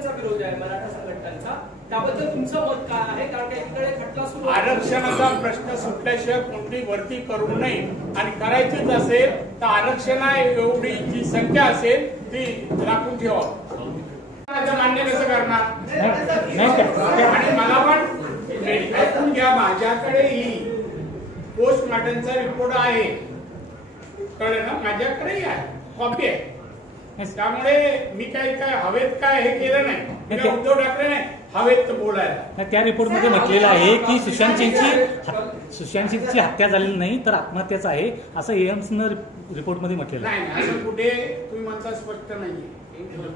संघटनांचा विरोध आहे, मराठा संघटनांचा, त्याबद्दल तुमचं मत काय आहे? कारण का एकीकडे खटला सुरू आहे. आरक्षणाचा प्रश्न सुटल्याशिवाय कोणती भरती करू नये आणि करायचीच असेल तर आरक्षणा एवढी जी संख्या असेल ती राखून ठेवा. मान्य कसं करणार? आणि मला पण ऐकून घ्या, माझ्याकडेही पोस्टमॉर्टमचा रिपोर्ट आहे, कळलं ना? माझ्याकडेही आहे, कॉपी आहे. त्यामुळे मी काय हवेत काय हे केलं नाही, उद्धव ठाकरे नाही हवेत बोलायला. त्या रिपोर्ट मध्ये म्हटलेलं आहे की सुशांत सिंगची हत्या झालेली नाही तर आत्महत्याच आहे, असं एम्सनं रिपोर्ट मध्ये म्हटलेलं आहे. नाही, असं कुठे तुम्ही म्हणता स्पष्ट नाहीये.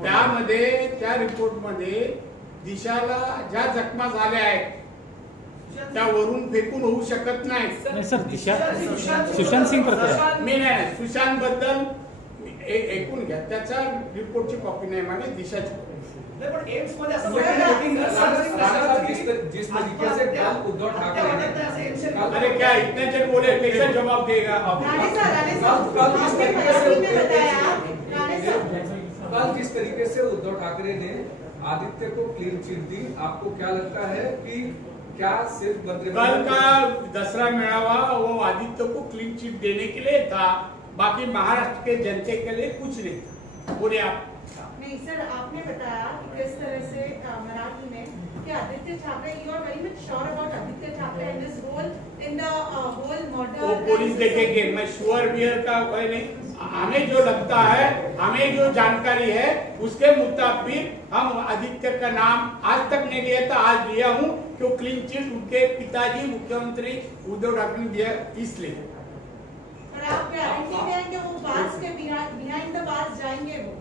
त्यामध्ये त्या रिपोर्ट मध्ये दिशाला ज्या जखमा झाल्या आहेत त्या वरून फेकून होऊ शकत नाही. सर, दिशा सुशांत सिंग प्रकरण मी नाही, सुशांत बद्दल ऐकून घ्या, त्याच्या रिपोर्टची कॉपी नाही मागे, दिशाची. पण एम्स मध्ये असं जिस तरीके से उद्धव ठाकरे, अरे क्या इतने जन बोले, कैसे जवाब देगा? कल जिस तरीके से उद्धव ठाकरे ने आदित्य को क्लीन चिट दी, आपको क्या लगता है कि क्या सिर्फ कल का दसरा मेळावा वो आदित्य को क्लीन चिट देने के लिए था, बाकी महाराष्ट्र के जनते के लिए कुछ नहीं था. बोले आप. नहीं सर, आपने बताया कि किस तरह से मराठी में कि Aditya Thackeray, you are very much sure about Aditya Thackeray and his role in the whole murder. वो पुलिस देखेंगे, मैं श्योर बियर का कोई नहीं. हमें जो लगता है, हमें जो जानकारी है उसके मुताबिक हम आदित्य का नाम आज तक नहीं लिया था, आज लिया हूँ क्यों क्लीन चिट उनके पिताजी मुख्यमंत्री उद्धव ठाकरे ने दिया, इसलिए. आप गारंटी दें कि वो bars K behind the bars जाएंगे वो?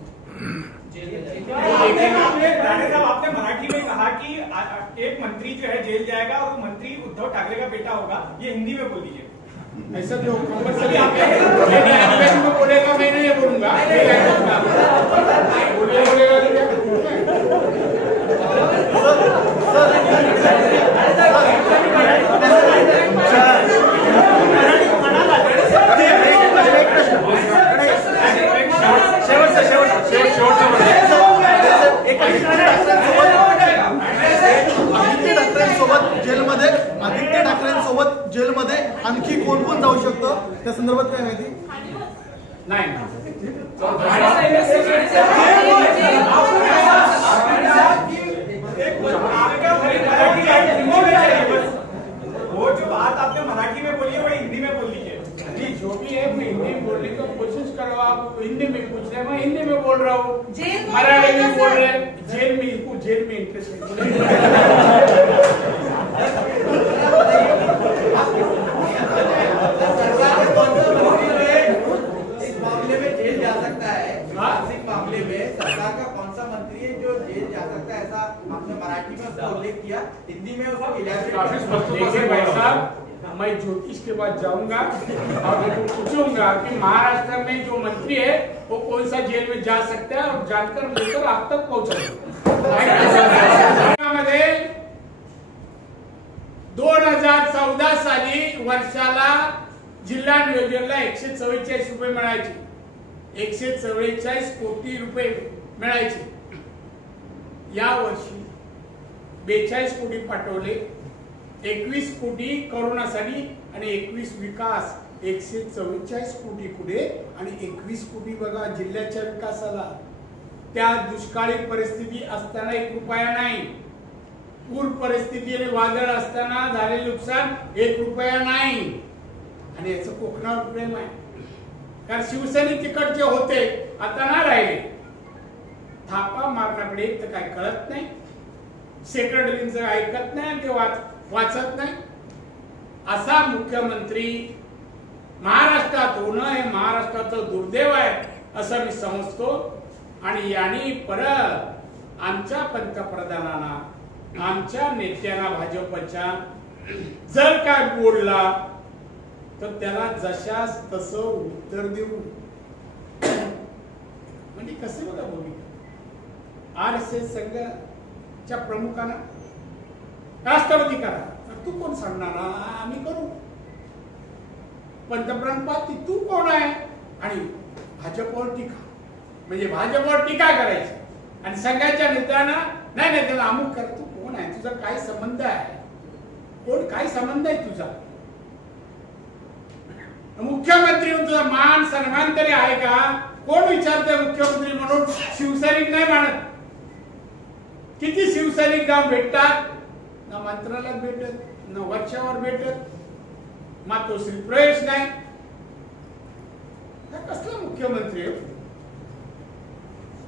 आपने मराठी में कहा कि एक मंत्री जो है जेल जाएगा और वो मंत्री उद्धव ठाकरे का बेटा होगा, ये हिंदी में बोल दीजिए. ऐसा जो कंपल्सरी आपने बोलेगा, मैं नहीं बोलूंगा. आदित्य ठाकरेंसोबत जेलमध्ये आणखी कोण कोण जाऊ शकतं त्या संदर्भात काय माहिती? नाही. वो जो बात आपने मराठी में बोली है वो हिंदी में बोल लीजिए. जी, जो भी है मैं हिंदी बोलने की कोशिश करो. आप हिंदी में पूछ रहे हैं, मैं हिंदी में बोल रहा हूँ. मराठी में बोल रहे हैं. जेल में इंटरेस्ट इस मामले में जेल जा सकता है. मानसिक मामले में सरकार का कौन सा मंत्री है जो जेल जा सकता है, ऐसा आपने मराठी में उसका उल्लेख किया, हिंदी में उसको देखिए भाई साहब, मैं ज्योतिष के बाद जाऊंगा और पूछूंगा कि महाराष्ट्र में जो मंत्री है वो कौन सा जेल में जा सकता है और जानकर लेकर आप तक पहुंचा. 2014 साली वर्षाला जिल्हा नियोजनला 144 रुपये मिळायचे. 144 कोटी रुपये मिळायचे. या वर्षी 42 कोटी पाठवले, 21 कोटी कोरोनासाठी आणि 21 विकास. 144 कोटी पुढे आणि 21 कोटी बघा जिल्ह्याच्या विकासाला. त्या दुष्काळी परिस्थिती असताना 1 रुपया नाही. पूर परिस्थिती आणि वादळ असताना झालेले नुकसान 1 रुपया नाही. आणि याचं कोकणावर प्रेम आहे, कारण शिवसेने तिकडचे होते, आता ना राहिले. थापा मारण्याकडे तर काय कळत नाही, सेक्रेटरींचं ऐकत नाही आणि ते वाचत नाही. असा मुख्यमंत्री महाराष्ट्रात होणं हे महाराष्ट्राचं दुर्दैव आहे असं मी समजतो. आणि यांनी परत आमच्या पंतप्रधानांना, आमच्या नेत्यांना, भाजपच्या जर काय बोलला तर त्याला जशास तसं उत्तर देऊ. म्हणजे कसं बघा भूमिका RSS संघाच्या प्रमुखांना राष्ट्रवादी करा, तू कोण सांगणार? आम्ही करू. पंतप्रधान पाहती तू कोण आहे? आणि भाजपवर टीका, म्हणजे भाजपवर टीका करायची. आणि संघाच्या नेत्यांना नाही नाही त्याला अमुक कर. तू कोण आहे, तुझा काय संबंध आहे, कोण काय संबंध आहे तुझा? मुख्यमंत्री तुझा मान सन्मान तरी आहे का? कोण विचारतंय मुख्यमंत्री म्हणून? शिवसैनिक नाही मानत. किती शिवसैनिक जाऊन भेटतात? ना मंत्रालयात भेटत, ना वरच्यावर भेटत, मातोश्री प्रवेश नाही. कसला मुख्यमंत्री आहे?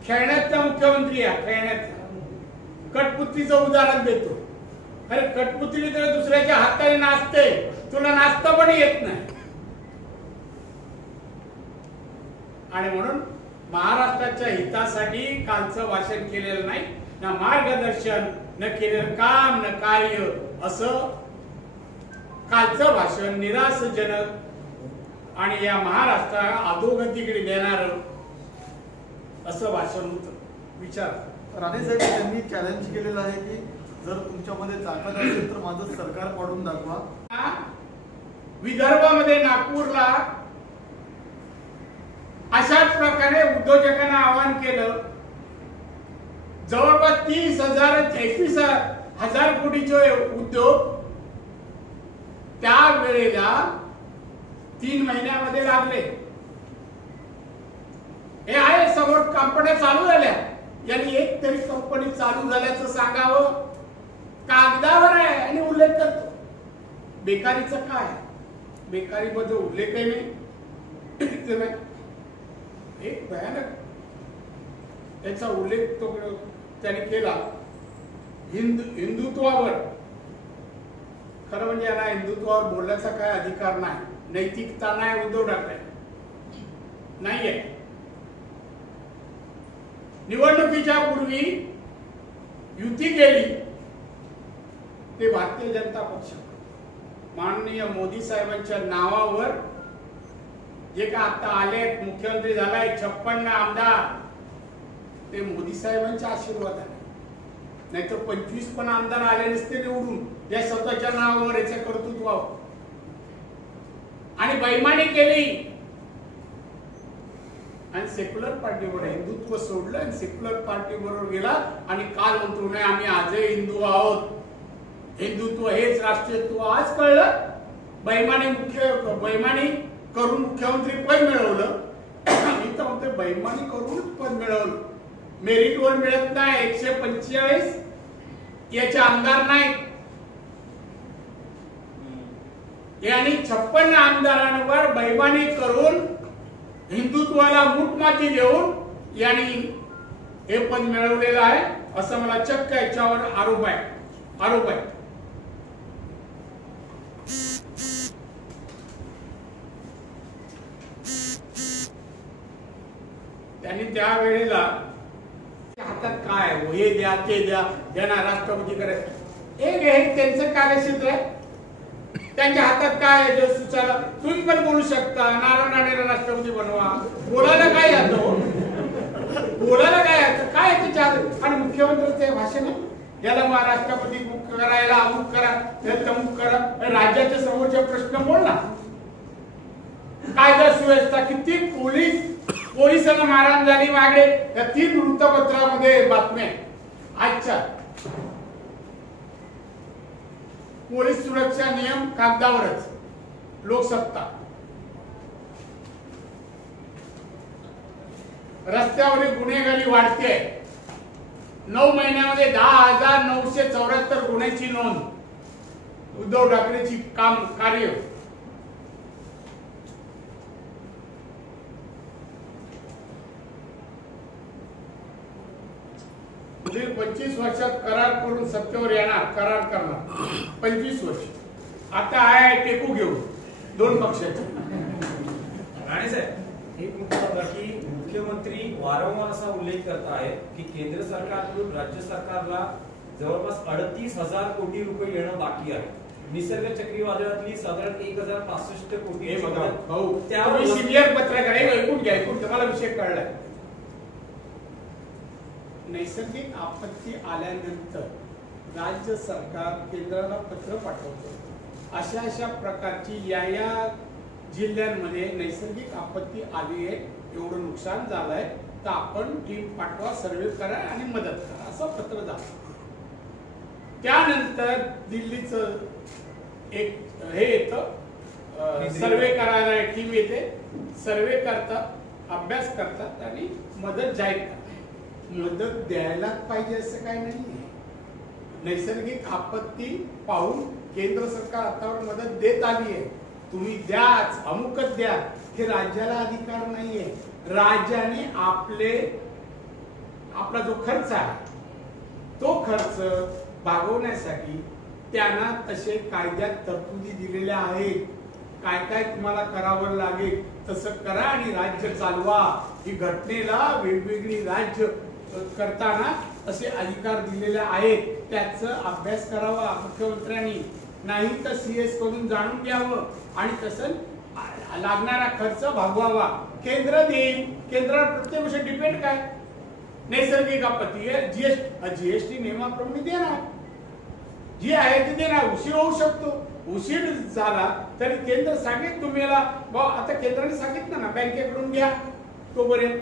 खेळण्याचा मुख्यमंत्री आहे, खेळण्याचा. कठपुतलीचं उदाहरण देतो. अरे कठपुतली तर दुसऱ्याच्या हाताने नाचते, तुला नाचता पण येत नाही. आणि म्हणून महाराष्ट्राच्या हितासाठी कालचं भाषण केलेलं नाही, ना मार्गदर्शन, न केलेलं काम, न कार्य. असं कालचं भाषण निराशजनक आणि या महाराष्ट्राला अधोगतीकडे नेणार असं भाषण होतं. विचार राणे साहेब त्यांनी चॅलेंज केलेलं आहे की जर तुमच्यामध्ये ताकद असेल तर माझं सरकार पाडून दाखवा. विदर्भामध्ये नागपूरला अशाच प्रकारे उद्योजकांना आवाहन केलं. जवळपास 30,000 कोटीचे उद्योग त्या वेळेला 3 महिन्यामध्ये लागले. हे आहे समोर कंपन्या चालू झाल्या. यांनी एक तरी कंपनी चालू झाल्याचं सांगावं. कागदावर आहे आणि उल्लेख करतो. बेकारीचं काय? बेकारीमध्ये उल्लेखही नाही. एक भयानक त्याचा उल्लेख तो त्याने केला हिंदुत्वावर. खरं म्हणजे याला हिंदुत्वावर बोलण्याचा काय अधिकार नाही, नैतिकता नाही. उद्धव ठाकरे नाहीये. निवडणुकीच्या पूर्वी युती केली ते भारतीय जनता पक्ष माननीय मोदी साहेबांच्या नावावर जे का आता आले मुख्यमंत्री झालाय 56 आमदार, ते मोदी साहेबांच्या आशीर्वादाने. नाहीतर 25 पण आमदार आले नसते निवडून या स्वतःच्या नावावर याच्या कर्तृत्वावर. आणि बैमानी केली आणि सेक्युलर पार्टीवर हिंदुत्व सोडलं आणि सेक्युलर पार्टी बरोबर गेला. आणि काल म्हणतो नाही आम्ही आजही हिंदू आहोत, हिंदुत्व हेच राष्ट्रीयत्व. आज कळलं बैमानी करून मुख्यमंत्री पद मिळवलं. मी तर म्हणतो बैमानी करूनच पद मिळवलं. मेरिटवर मिळत नाही. 145 याचे आमदार नाही. यांनी 56 आमदारांवर बैमानी करून हिंदुत्वाला मूठमाती देऊन यांनी हे पद मिळवलेलं आहे असं मला चक्क याच्यावर आरोप आहे. त्यांनी त्यावेळेला हातात काय हे द्या ते द्या ज्यांना राष्ट्रपती करायचं एक हे त्यांचं कार्यक्षेत्र आहे. त्यांच्या हातात काय जो सुचाला तुम्ही पण बोलू शकता. नारायण राणेला राष्ट्रपती बनवा. बोलायला काय येतं? बोलायला काय येतं? काय त्याच्यात? आणि मुख्यमंत्र्याचे भाषण याला राष्ट्रपती मुक्त करा, याला अमुक करा, याला तमुक करा. राज्याच्या समोरचे प्रश्न बोलला. कायदा सुव्यवस्था किती पोलिसांना मारहाण झाली मागे या 3 वृत्तपत्रामध्ये बातम्या आजच्या. पोलीस सुरक्षा नियम कागदावरच, लोकसत्ता. रस्त्यावरील गुन्हेगारी वाढते. 9 महिन्यामध्ये 10,974 गुन्ह्याची नोंद. उद्धव ठाकरेची कार्य. पुढील 25 वर्षात करार करून सत्तेवर येणार. करार करणार 25 वर्ष. आता आहे टेकू घेऊ 2 पक्षाचे. राणे साहेब एक मुद्दा होता की मुख्यमंत्री वारंवार असा उल्लेख करत आहेत की केंद्र सरकारकडून राज्य सरकारला जवळपास 38,000 कोटी रुपये येणं बाकी आहे. निसर्ग चक्रीवादळातली साधारण 1,065 कोटी. हे बघा भाऊ, त्यावेळी सिनियर पत्रकार ऐकून घ्या, तुम्हाला विषय कळलाय. नैसर्गिक आपत्ती आल्यानंतर राज्य सरकार केंद्राला पत्र पाठवतं. अशा प्रकारची या जिल्ह्यांमध्ये नैसर्गिक आपत्ती आली आहे, एवढं नुकसान झालंय, तर आपण टीम पाठवा, सर्वे करा आणि मदत करा असं पत्र जातं. त्यानंतर दिल्लीचं एक हे येतं, सर्वे करायला टीम येते, सर्वे करतात, अभ्यास करतात आणि मदत जाहीर करतात. मदत द्यायलाच पाहिजे असं काही नाही. नैसर्गिक आपत्ती पाहून केंद्र सरकार आतावर मदत देत आली आहे. तुम्ही द्याच, अमुकच द्या, हे राज्याला अधिकार नाहीये. राज्याने आपला जो खर्च आहे तो खर्च भागवण्यासाठी त्यांना तसे कायद्यात तरतुदी दिलेल्या आहेत. काय काय तुम्हाला करावं लागेल तसं करा आणि राज्य चालवा. ही घटनेला वेगवेगळी राज्य करताना असे अधिकार दिलेले आहेत. त्याचा अभ्यास करावा मुख्यमंत्र्यांनी, नाही तर CS कडून जाणून घ्यावं आणि तसं लागणारा खर्च भागवावा. केंद्र देईल, केंद्रावर प्रत्येक गोष्ट डिपेंड काय, नैसर्गिक आपत्ती GST नियमाप्रमाणे देणार, जी आहे ते देणार. उशीर होऊ शकतो, उशीर झाला तरी केंद्र सांगेल तुम्हाला. आता केंद्राने सांगितलं ना बँकेकडून घ्या, तोपर्यंत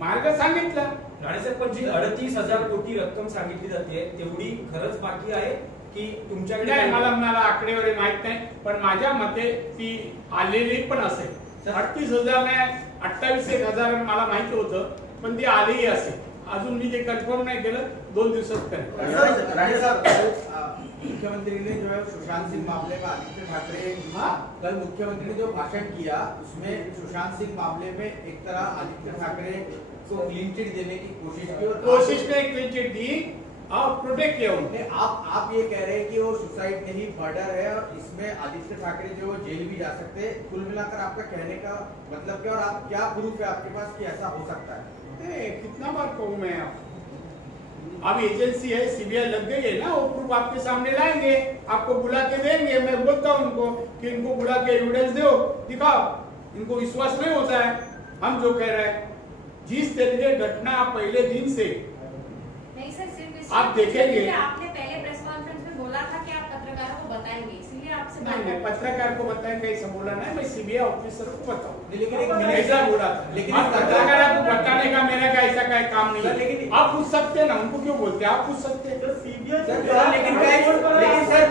मार्ग सांगितला. राणेसाहेब, पण जी 38,000 कोटी रक्कम सांगितली जाते तेवढी खरंच बाकी आहे की तुमच्याकडे? मला आकडेवारी माहित नाही, पण माझ्या मते ती आलेली पण असेल. 38,000 नाही, 28,000 मला माहिती होतं, पण ती आलेली असेल. अजून मी ते कन्फर्म नाही केलं, 2 दिवसात करेल. मुख्यमंत्री ने जो है सुशांत सिंह मामले में आदित्य ठाकरे, कल मुख्यमंत्री ने जो भाषण किया उसमें सुशांत सिंह मामले में एक तरह आदित्य ठाकरे को क्लीन चिट देने की कोशिश की, और कोशिश ने क्लीन चिट दी और प्रोटेक्ट किया उन्हें. आप ये कह रहे हैं कि वो सुसाइड नहीं मर्डर है और इसमें आदित्य ठाकरे जो जेल भी जा सकते हैं. कुल मिलाकर आपका कहने का मतलब क्या, और आप क्या प्रूफ है आपके पास कि ऐसा हो सकता है? कितना बार कहूं मैं आपको, अब एजेंसी है, CBI लग गई है ना, वो प्रूफ आपके सामने लाएंगे, आपको बुला के देंगे. मैं बोलता हूं उनको कि इनको बुला के एविडेंस दो, दिखाओ. इनको विश्वास नहीं होता है हम जो कह रहे हैं. जिस तरीके घटना पहले दिन से नहीं सर, सिर्फ आप देखेंगे, आपने पहले प्रेस कॉन्फ्रेंस में बोला था कि आप पत्रकारों को बताएंगे, इसलिए आपसे नहीं, पत्रकार को बताएंगे ऐसा बोला नहीं, मैं CBI ऑफिसर को बताऊं. लेकिन एक ऐसा बोला था. लेकिन पत्रकार को बताने का मेरा का ऐसा कोई काम नहीं है. लेकिन आप पूछ सकते हैं ना, उनको क्यों बोलते हैं, आप पूछ सकते हैं. लेकिन सर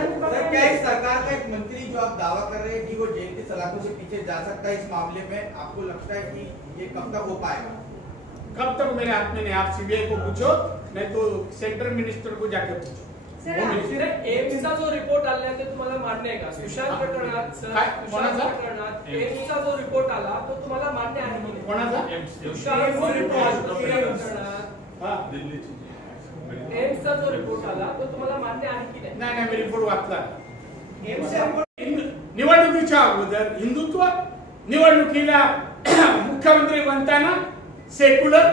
क्या इस सरकार का एक मंत्री जो आप दावा कर रहे हैं कि वो जेल की सलाखों से पीछे जा सकता है इस मामले में, आपको लगता है कि ये कब तक हो पाएगा? कब तक मेरे हाथ में नहीं. आप CBI को पूछो, नहीं तो सेंट्रल मिनिस्टर को जाके पूछो. एम्सचा जो रिपोर्ट आला ते तुम्हाला मान्य आहे का? सुशांत प्रकरणात प्रकरणात एम्सचा जो रिपोर्ट आला तो तुम्हाला मान्य आहे की नाही? कोणाचा? सुशांत रिपोर्ट एम्सचा जो रिपोर्ट आला तो तुम्हाला मान्य आहे की नाही? नाही, मी रिपोर्ट वाचला. एम्सचा निवडणुकीच्या अगोदर हिंदुत्व, निवडणुकीला मुख्यमंत्री बनताना सेक्युलर,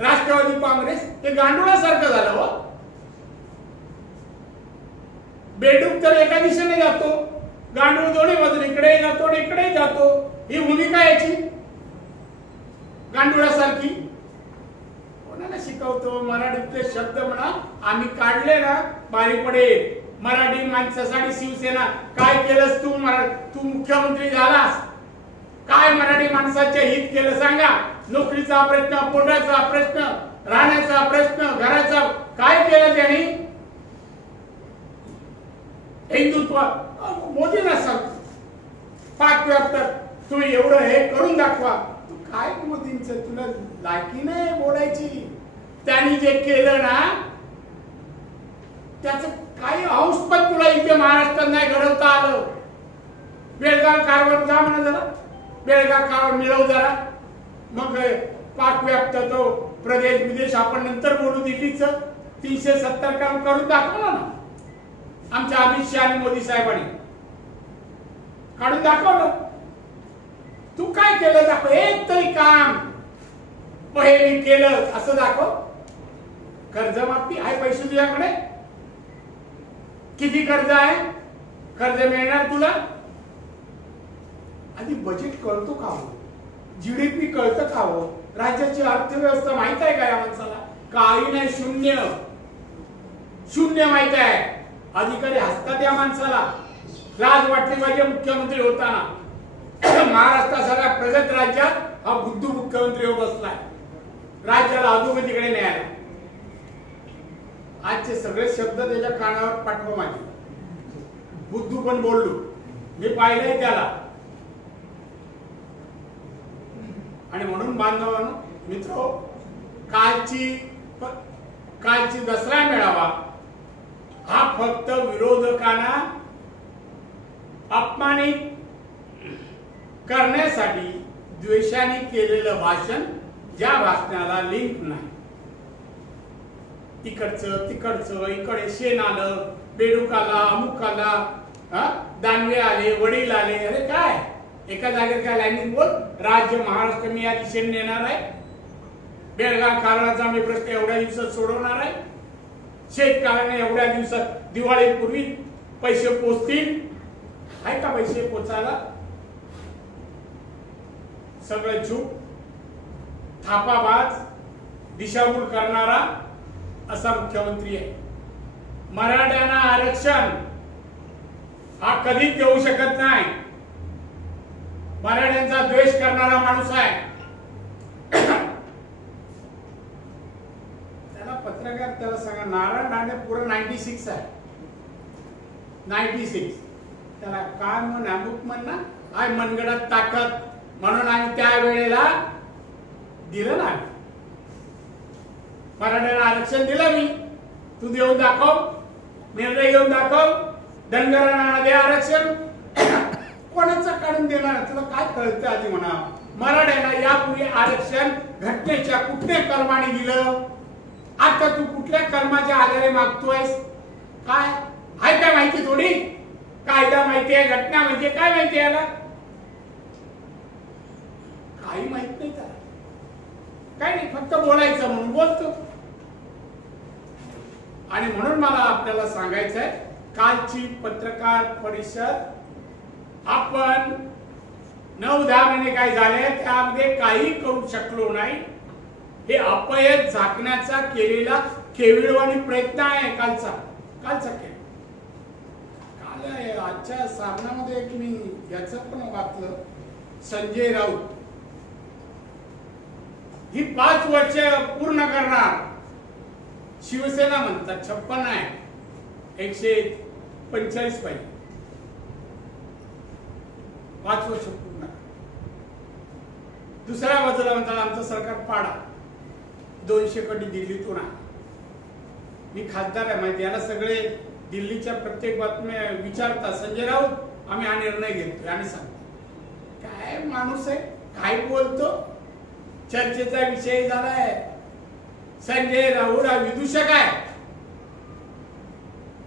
राष्ट्रवादी काँग्रेस, ते गांडुळासारखं झालं. हो, बेडूक तर एका दिशेने जातो, गांडूळ दोन्ही बाजूने इकडे जातो आणि इकडे जातो. ही भूमिका याची गांडुळासारखी. कोणाला शिकवतो? मराठीतले शब्द म्हणा, आम्ही काढले ना बारी पडेल. मराठी माणसासाठी शिवसेना काय केलंस तू? तू मुख्यमंत्री झालास, काय मराठी माणसाचे हित केलं सांगा? नोकरीचा प्रश्न, पोटाचा प्रश्न, राहण्याचा प्रश्न, घराचा काय केलं त्यांनी? हिंदुत्व मोदींना सांगतो, पाक व्याप्त तुम्ही एवढं हे करून दाखवा. तू काय मोदींचं, तुला लायकी नाही बोलायची. त्यांनी जे केलं ना त्याचं काही अंश पण तुला इथे महाराष्ट्रात नाही घडवता आलं. बेळगाव कारवार जा म्हणा जरा, बेळगाव कारवार मिळव जरा. मग पाक व्याप्त तो प्रदेश विदेश आपण नंतर बोलू. दिल्लीचं 370 काम करून दाखवलं ना आमच्या अमित शहा आणि मोदी साहेबांनी, काढून दाखवलं. तू काय केलं दाखव, एक तरी काम हे मी केलं असं दाखव. कर्जमाफी आहे, पैसे तुझ्याकडे किती कर्ज आहे, कर्ज मिळणार तुला? आधी बजेट कळतो का हो? GDP कळतं का हो? राज्याची अर्थव्यवस्था माहित आहे का या माणसाला? काही नाही, शून्य शून्य माहित आहे. अधिकारी हसतात या माणसाला. लाज वाटली पाहिजे मुख्यमंत्री होताना. महाराष्ट्रासारख्या प्रगत राज्यात हा बुद्धू मुख्यमंत्री बसलाय राज्याला अधोगतीकडे न्यायला. आजचे सगळे शब्द त्याच्या कानावर पाठवा माझे. बुद्धू पण बोललो, मी पाहिलंय त्याला. आणि म्हणून बांधवांनो, मित्रो, कालची दसरा मेळावा हा फक्त विरोधकांना अपमानित करण्यासाठी द्वेषाने केलेलं भाषण, ज्या भाषणाला लिंक नाही. तिकडचं इकडे शेण आलं, बेडूक आला, अमुक आला, दानवे आले, वडील आले. अरे काय एका जागेत काय लाईनिंग बोल. राज्य महाराष्ट्र मी या दिशेने नेणार आहे. बेळगाव कारवारचा मी प्रश्न एवढ्या दिवसात सोडवणार आहे. शेतकऱ्यांना एवढ्या दिवसात दिवाळीपूर्वी पैसे पोचतील. आहे का पैसे पोचायला? सगळं चूक, थापाबाज, दिशाभूल करणारा असा मुख्यमंत्री आहे. मराठ्यांना आरक्षण हा कधीच देऊ शकत नाही. मराठ्यांचा द्वेष करणारा माणूस आहे. त्याला पत्रकार त्याला सांगा, नारायण राणे पुरं 96 आहे. 96 त्याला काय म्हण अमुक म्हण ना, आय मनगडात ताकद म्हणून आम्ही त्या वेळेला दिलं ना. मराठ्यांना आरक्षण दिलं मी. तू देऊन दाखव, निर्णय घेऊन दाखव. धनगरांना दे आरक्षण. कोणाचं काढून देणार? तुला काय कळतं आधी म्हणा. मराठ्यांना यापूर्वी आरक्षण घटनेच्या कुठल्या कर्माने दिलं? आता तू कुठल्या कर्माच्या आधारे मागतोयस? काय आहे काय माहिती? थोडी कायदा माहिती आहे, घटना माहिती आहे, काय माहिती याला? काही माहित नाही त्याला. काय नाही, फक्त बोलायचं म्हणून बोलतो. आणि म्हणून मला आपल्याला सांगायचं आहे, कालची पत्रकार परिषद आपण 9-10 महिने काय झाले त्यामध्ये काही करू शकलो नाही. हे अपयश झाकण्याचा केलेला केविळवाणी प्रयत्न आहे कालचा केला. काल आजच्या सामनामध्ये एक मी याचं पण वाचलं, संजय राऊत ही 5 वर्ष पूर्ण करणार. शिवसेना म्हणतात 56 आहे, 145 पाहिजे. 5 वर्ष पूर्ण. दुसऱ्या बाजूला म्हणतात आमचं सरकार पाडा. 200 कोटी दिल्लीतून आहे. मी खासदार आहे माहिती, याला सगळे दिल्लीच्या प्रत्येक बातम्या विचारतात, संजय राऊत आम्ही हा निर्णय घेतोय आणि सांगतो. काय माणूस आहे, काय बोलतो. चर्चेचा विषय झालाय. संजय राऊत हा विदूषक आहे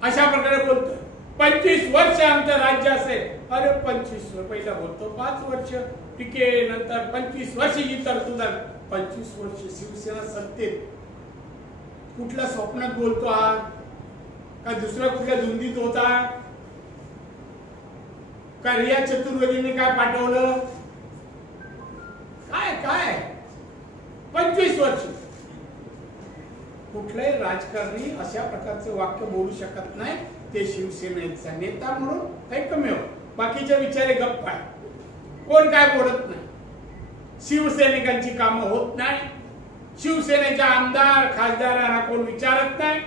अशा प्रकारे बोलतो. 25 वर्ष आमचं राज्य असेल. अरे 25 पहिला बोलतो 5 वर्ष टिके, नंतर 25 वर्षाची तरतूद. 25 वर्ष शिवसेना सत्तेत. कुठल्या स्वप्नात बोलतो हा? का दुसऱ्या कुठल्या धुंदीत होता? का रिया चतुर्वेदीने काय पाठवलं? काय 25 वर्ष कुठल्याही राजकारणी अशा प्रकारचं वाक्य बोलू शकत नाही. ते शिवसेनेचा नेता म्हणून काही कमी होत, बाकीच्या विचारे गप्प आहे. कोण काय बोलत नाही. शिवसैनिकांची कामं होत नाही. शिवसेनेच्या आमदार खासदारांना कोण विचारत नाही.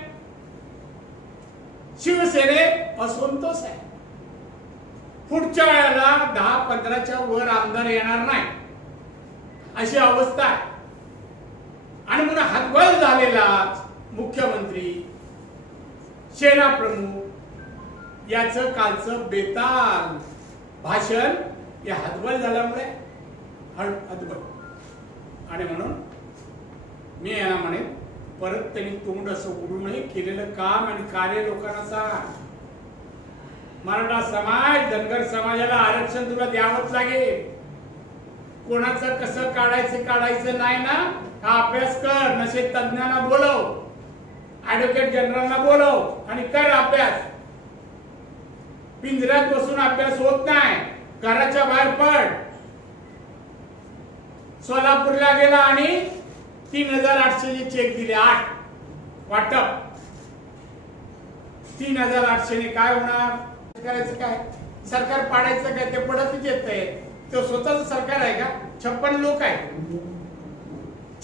शिवसेनेत असंतोष आहे. पुढच्या वेळेला 10-15च्या वर आमदार येणार नाही अशी अवस्था आहे. आणि म्हणून हतबल झालेला मुख्यमंत्री, सेना प्रमुख याचं कालचं बेताल भाषण या हतबल झाल्यामुळे हतबल. आणि म्हणून मी यांना म्हणेन, परत त्यांनी तोंड असं उघडू नये. केलेलं काम आणि कार्य लोकांना सांगा. मराठा समाज, धनगर समाजाला आरक्षण तुला द्यावंच लागेल. कोणाचं कसं काढायचं नाही ना, हा अभ्यास कर. नशे तज्ञांना बोलव, ऍडव्होकेट जनरलला बोलव आणि कर अभ्यास. पिंजऱ्यात बसून अभ्यास होत नाही. घराच्या बाहेर पड. सोलापूरला गेला आणि 3,800 चेक दिले. 8 वाटप. 3,800 ने काय होणार? करायचं काय? सरकार पाडायचं काय? ते पडतच येत आहे. तो स्वतःच सरकार आहे का? 56 लोक आहेत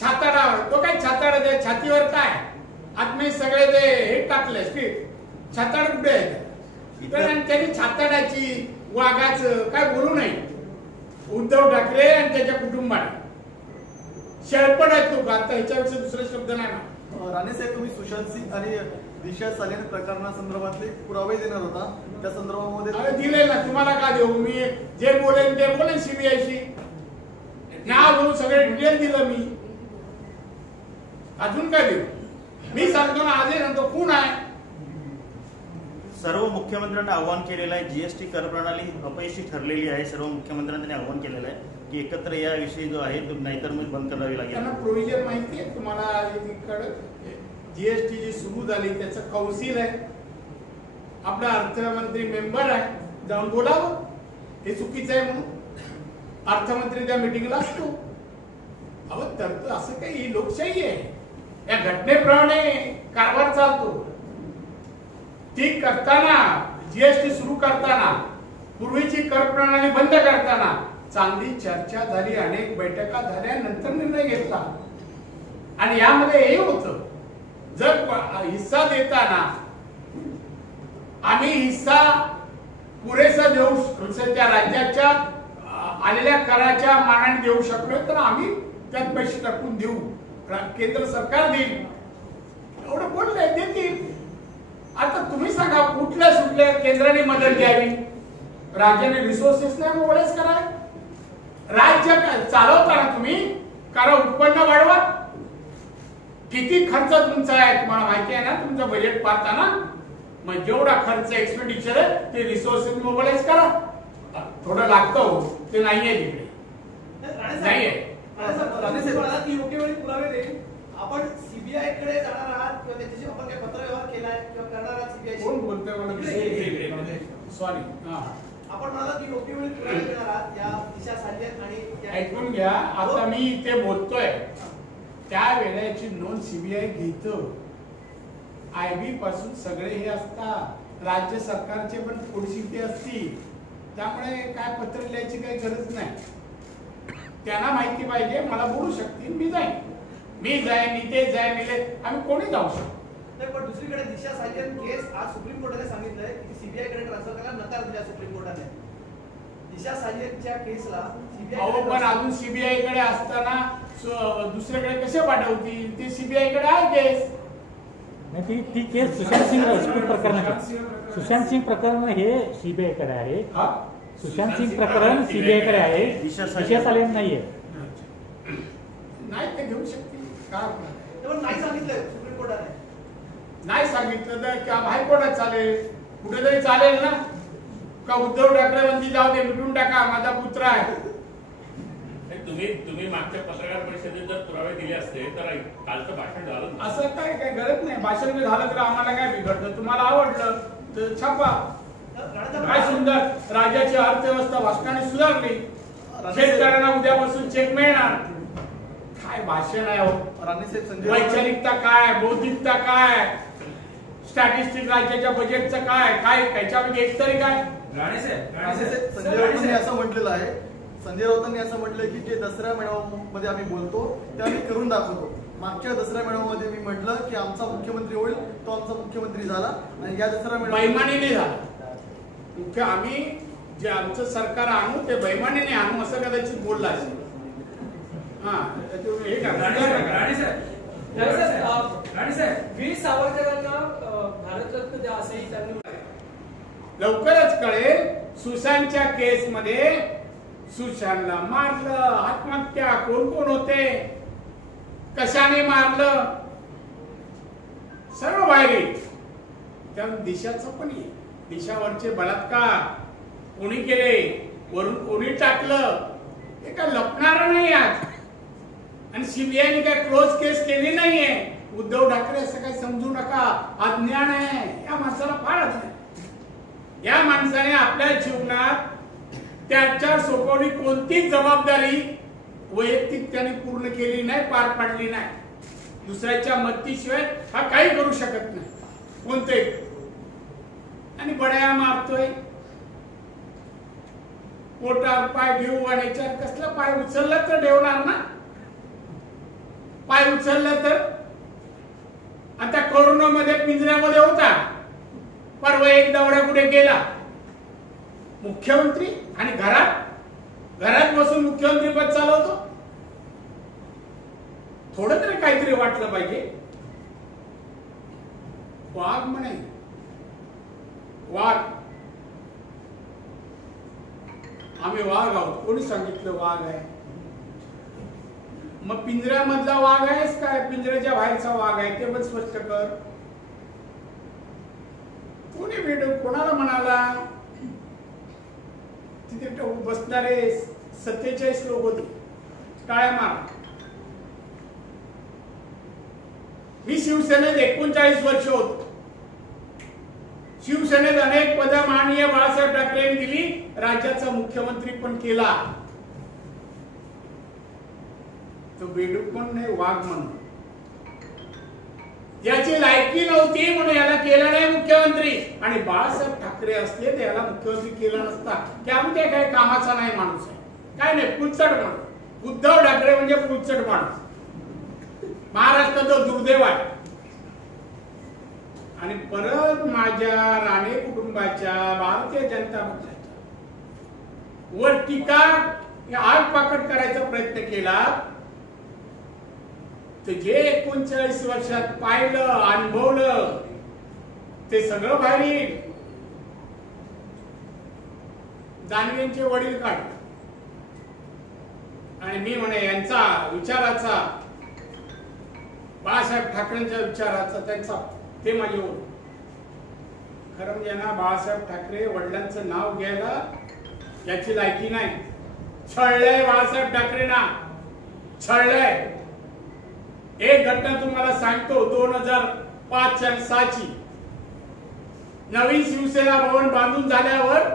छाताडावर. तो काय छाताडा त्या छातीवर काय आत्मे सगळे ते हे टाकले छाताड कुठे आहे तर त्यांनी छाताडाची वाघाचं काय बोलू नये. उद्धव ठाकरे आणि त्याच्या कुटुंबाने शेळपण आहेत लोक. आता ह्याच्यापेक्षा दुसरा शब्द नाही ना. राणे साहेब, तुम्ही सुशांत सिंग आणि दिशा सालेन प्रकरणासंदर्भातले पुरावे देणार होता, त्या संदर्भामध्ये दिले ना. तुम्हाला का देऊ? मी जे बोलेन ते बोलेन सीबीआयशी नाव घेऊन सगळे डिटेल दिलं मी. अजून काय देऊ? मी सांगतो ना, आजही सांगतो कोण आहे. सर्व मुख्यमंत्र्यांना आवाहन केलेलं आहे. जीएसटी कर प्रणाली अपयशी ठरलेली आहे. सर्व मुख्यमंत्र्यांनी त्यांनी आवाहन केलेलं आहे की एकत्र या विषयी जो आहे तो नाहीतर मग बंद करावी लागेल. त्यांना प्रोव्हिजन माहिती आहे तुम्हाला. जीएसटी जी सुरू झाली त्याचं कौन्सिल आहे, आपला अर्थमंत्री मेंबर आहे, जाऊन बोलावं. हे चुकीचं आहे म्हणून अर्थमंत्री त्या मिटिंगला असतो. अहो तर असं काही ही लोकशाही आहे. या घटनेप्रमाणे कारभार चालतो. ती करताना जीएसटी सुरू करताना पूर्वीची कर प्रणाली बंद करताना चांगली चर्चा झाली, अनेक बैठका झाल्या, नंतर निर्णय घेतला. आणि यामध्ये हे होतं, जर हिस्सा देताना आम्ही हिस्सा पुरेसा देऊ त्या राज्याच्या आलेल्या कराच्या मानाने देऊ शकलो तर आम्ही त्यात पैसे टाकून देऊ, केंद्र सरकार देईल एवढं बोललंय, देतील. आता तुम्ही सांगा कुठल्या सुटल्या केंद्राने मदत द्यावी, राज्याने रिसोर्सेस नाही मोकळेच करा. राज्य चालवताना तुम्ही करा, उत्पन्न वाढवा. किती खर्च तुमचा आहे तुम्हाला माहिती आहे ना, तुमचं बजेट पाहताना. मग जेवढा खर्च एक्सपेंडिचर आहे ते रिसोर्सेस मोबिलाइज करा. थोडं लागतं ते नाहीये तिकडे, नाहीये. योग्य वेळी पुरावे देईल. आपण सीबीआय कडे जाणार आहात किंवा त्याच्याशी आपण काही पत्रव्यवहार केलाय किंवा करणार आहात सीबीआय? कोण बोलतोय मला? सॉरी. आपण म्हणाला की योग्य वेळी पुरावे देणार आहात या दिशा सालेन आणि ऐकून घ्या. आता मी इथे बोलतोय त्या वेळेची नोंद सीबीआय घेतो. आयबी पासून सगळे हे असतात, राज्य सरकारचे पण थोडीशी ते असतील. त्यामुळे काय पत्र लिहायची काही गरज नाही. त्यांना माहिती पाहिजे, मला बोलू शकतील, मी जाईन, नितेश जाईन, आम्ही कोणी जाऊ शकतो. नाही, पण दुसरीकडे दिशा सालेन केस आज सुप्रीम कोर्टाने सांगितलंय की सीबीआय कडे ट्रान्सफर करायला नकार दिला सुप्रीम कोर्टाने. दिशा सालेनच्या केसला सीबीआय पण अजून सीबीआय कडे असताना दुसऱ्याकडे कसे पाठवतील? ते सीबीआय कडे आहे केस. नाही, ती केस सुशांत सिंग राजपूत प्रकरणाची. सुशांत सिंग प्रकरण हे सीबीआय कडे आहे. सुशांत सिंग प्रकरण सीबीआय कडे आहे, दिशा सालेन नाहीये. नाही ते घेऊ शकतील का? नाही सांगितलंय सुप्रीम कोर्टाने. नाही सांगितलं तर का हायकोर्टात चालेल, कुठेतरी चालेल ना. का उद्धव ठाकरे बंदी जाऊ दे, मिटून टाका, माझा पुत्र आहे. तुम्ही मागच्या पत्रकार परिषदेत जर पुरावे दिले असते तर कालचं भाषण झालं असं काय गरज नाही. भाषण बी झालं तर आम्हाला काय बिघडतं? तुम्हाला आवडलं तर छापा. काय सुंदर, राज्याची अर्थव्यवस्था भाषणाने सुधारली, शेतकऱ्यांना उद्यापासून चेक मिळणार. काय भाषण आहे हो? वैचारिकता काय, बौद्धिकता काय, स्टॅटिस्टिक राज्याच्या बजेटचं काय काय त्याच्यामध्ये एक तरी काय. संजय राऊतांनी असं म्हटलेलं आहे, संजय राऊतांनी असं म्हटलंय की जे दसरा मेळाव्यामध्ये आम्ही बोलतो ते आम्ही करून दाखवतो. मागच्या दसरा मेळाव्यामध्ये मी म्हटलं की आमचा मुख्यमंत्री होईल, तो आमचा मुख्यमंत्री झाला. आणि या दसरा बैमानीने झाला. मुख्य आम्ही जे आमचं सरकार आणू ते बैमानीने आणू असं कदाचित बोलला असेल. वीर सावरकरांना भारतरत्न द्या असंही त्यांनी. लवकरच कळेल. सुशांतच्या केस मध्ये सुशांतला मारलं, आत्महत्या कोण कोण होते, कशाने मारलं, सर्व बाहेर येईल. त्या दिशाचं पण येईल. दिशावरचे बलात्कार कोणी केले, वरून कोणी टाकलं, हे काय लपणार नाही आज. आणि सीबीआयने काय क्लोज केस केली नाहीये. उद्धव ठाकरे असं काही समजू नका, अज्ञान आहे. या माणसाला फार अज्ञान. या माणसाने आपल्या जीवनात त्याच्या सोपवणी कोणतीच जबाबदारी वैयक्तिक त्याने पूर्ण केली नाही, पार पाडली नाही. दुसऱ्याच्या मदतीशिवाय हा काही करू शकत नाही कोणते. आणि बड्या मारतोय, पोटावर पाय घेऊ आणि याच्यावर कसला पाय उचलला तर ठेवणार ना. पाय उचलला तर आता कोरोनामध्ये पिंजऱ्यामध्ये होता, परवा एक दौरा कुठे गेला मुख्यमंत्री आणि घरात बसून मुख्यमंत्री पद चालवतो. थोडं तरी काहीतरी वाटलं पाहिजे. वाघ म्हणे, वाघ, आम्ही वाघ आहोत. कोणी सांगितलं वाघ आहे? मग पिंजऱ्यामधला वाघ आहेस काय पिंजऱ्याच्या बाहेरचा वाघ आहे ते पण स्पष्ट कर. कोणी व्हिडिओ कोणाला म्हणाला? तिथे बसणारे 47 लोक होते टाळ्या मार. मी शिवसेनेत 39 वर्ष होतो. शिवसेनेत अनेक पद माननीय बाळासाहेब ठाकरेंनी दिली, राज्याचा मुख्यमंत्री पण केला. तो बेडूक पण नाही, वाघ म्हणून. याची लायकी नव्हती म्हणून याला केलं नाही मुख्यमंत्री. आणि बाळासाहेब ठाकरे असले तर याला मुख्यमंत्री केला नसता. त्यामुळे काय कामाचा नाही माणूस आहे, काय नाही, पुलचट माणूस. उद्धव ठाकरे म्हणजे पुलचट माणूस. महाराष्ट्राचा दुर्दैव आहे. आणि परत माझ्या राणे कुटुंबाच्या, भारतीय जनता पक्षाच्या वर टीका आग पाकट करायचा प्रयत्न केला. तर जे 39 वर्षात पाहिलं, अनुभवलं ते सगळं बाहेर येईल. दानवेंचे वडील काढ आणि मी म्हणे यांचा विचाराचा, बाळासाहेब ठाकरेंच्या विचाराचा, त्यांचा, ते माझे ओळख. खरं म्हणजे ना बाळासाहेब ठाकरे वडिलांचं नाव घ्यायला याची लायकी नाही. छळलंय बाळासाहेब ठाकरेंना, छळलंय. एक घटना तुम्हाला सांगतो. 2005 आणि 2006 नवीन शिवसेना भवन बांधून झाल्यावर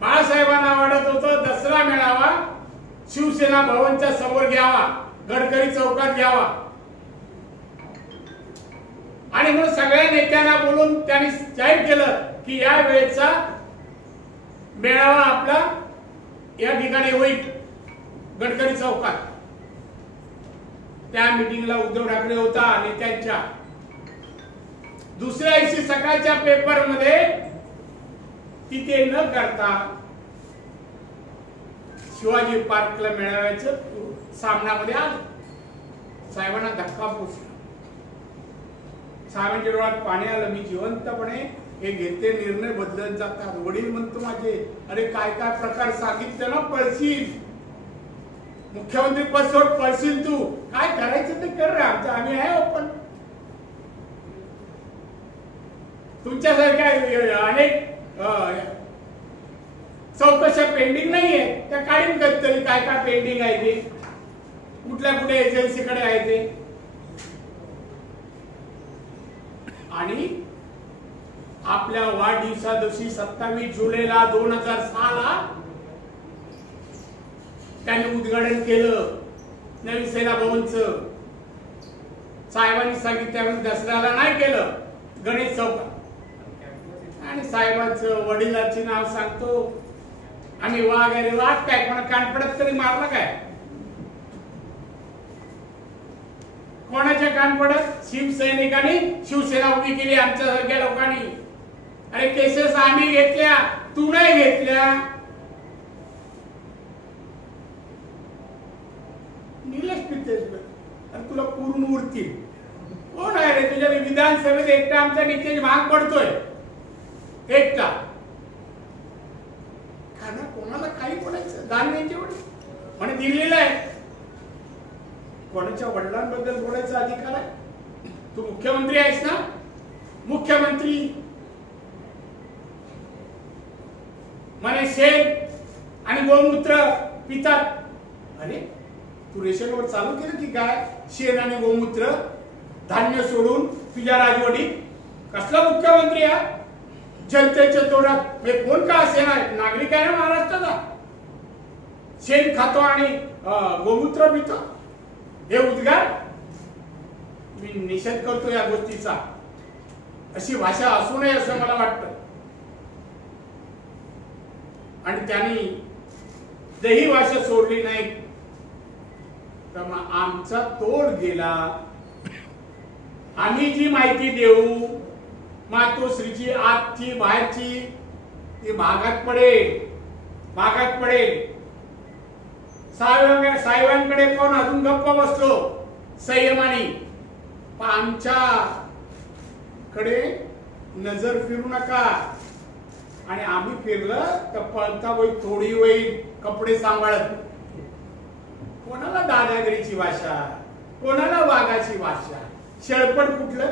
बाळासाहेबांना वाटत होतं दसरा मेळावा शिवसेना भवनच्या समोर घ्यावा, गडकरी चौकात घ्यावा. आणि म्हणून सगळ्या नेत्यांना बोलून त्यांनी जाहीर केलं की या वेळेचा मेळावा आपला या ठिकाणी होईल, गडकरी चौकात. त्या मीटिंगला उद्धव ठाकरे होता आणि त्यांच्या दुसऱ्या दिवशी सकाळच्या पेपर मध्ये तिथे न करता शिवाजी पार्कला मेळाव्याचं सामनामध्ये आलं. साहेबांना धक्का पोचला. साहेबांच्या डोळ्यात पाणी आलं. मी जिवंतपणे हे घेते निर्णय बदलत जातात. वडील म्हणतो माझे, अरे काय काय प्रकार सांगितलं ना, पळशील मुख्यमंत्री पद सोड, पळशील तू, काय करायचं ते कर रे, आमचं आम्ही आहे ओपन. तुमच्यासारख्या अनेक चौकशा पेंडिंग नाहीये, त्या काढीन कधीतरी काय काय पेंडिंग आहे ते, कुठल्या कुठे एजन्सीकडे आहे ते. आणि आपल्या वाढदिवसा दिवशी 27 जुलैला 2006 त्यांनी उद्घाटन केलं नवीन सेना भवनचं. साहेबांनी सांगितलं दसऱ्याला नाही केलं, गणेश चौकात. आणि साहेबांचं वडिलांचे नाव सांगतो आम्ही वाघ. अरे वाघ काय, कोणा कानपडत तरी मारलं काय? कोणाच्या कानपडत? शिवसैनिकांनी शिवसेना उभी केली आमच्या सगळ्या लोकांनी. अरे केसेस आम्ही घेतल्या, तू नाही घेतल्या. निलेश पितेश, अरे तुला पूर्ण उरतील. कोण आहे रे तुझ्या विधानसभेत? एकटा आमचा नितेश महाग पडतोय, एकटा. खाना कोणाला काही बोलायचं? दानवेंचे वडील म्हणे दिल्लीला आहे, कोणाच्या वडिलांबद्दल बोलायचा अधिकार आहे? तू मुख्यमंत्री आहेस ना, मुख्यमंत्री म्हणे शेण आणि गोमूत्र पितात. अरे तू रेशनवर चालू केलं की काय? शेण आणि गोमूत्र धान्य सोडून तुझ्या राजवटीत कसला मुख्यमंत्री आहे? जनतेच्या तोंडात हे कोण का असे नाही, नागरिक आहे ना महाराष्ट्राचा. शेण खातो आणि गोमूत्र पितो, हे उद्गार मी निषेध करतो या गोष्टीचा. अशी भाषा असू नये असं मला वाटतं. आणि त्यांनी जही भाषा सोडली नाही तर मग आमचा तोड गेला. आम्ही जी माहिती देऊ मातोश्रीची आतची बाहेरची ती भागात पडेल. साहेबांकडे कोण अजून गप्प बसलो संयमाने, पण आमच्याकडे नजर फिरू नका. आणि आम्ही फिरलं तर पळता होईल, थोडी होईल, कपडे सांभाळत. कोणाला दादागिरीची भाषा, कोणाला वाघाची भाषा, शेळपट कुठलं